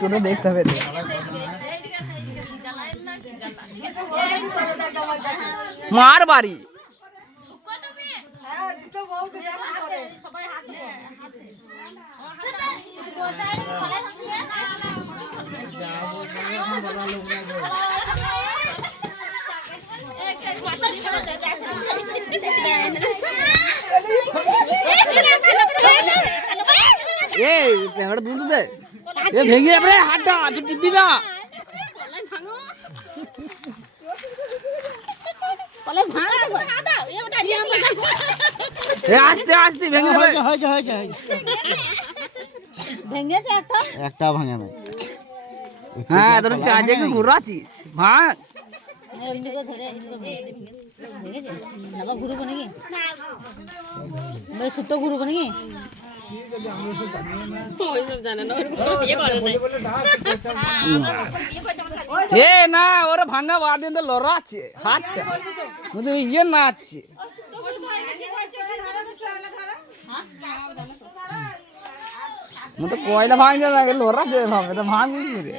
তোরা দেখতে হবে মার বাড়ি দুধ দে ভেঙে যাবে হাতটা টিপি না আস্তে আস্তে ভেঙে ভেঙেছে একটা ভাঙে না। হ্যাঁ তোর চার্জে একটু ঘুরাচ্ছিস ভাঙ ঘুরবো নাকি সুতো ঘুরবো নাকি এ না ওরা ভাঙা বাদ দিয়ে লড়াচ্ছে হাতটা ইয়ে নাচছে মতো কয়লা ভাঙছে না লড়াচ্ছে ভাবে তো ভাঙবি রে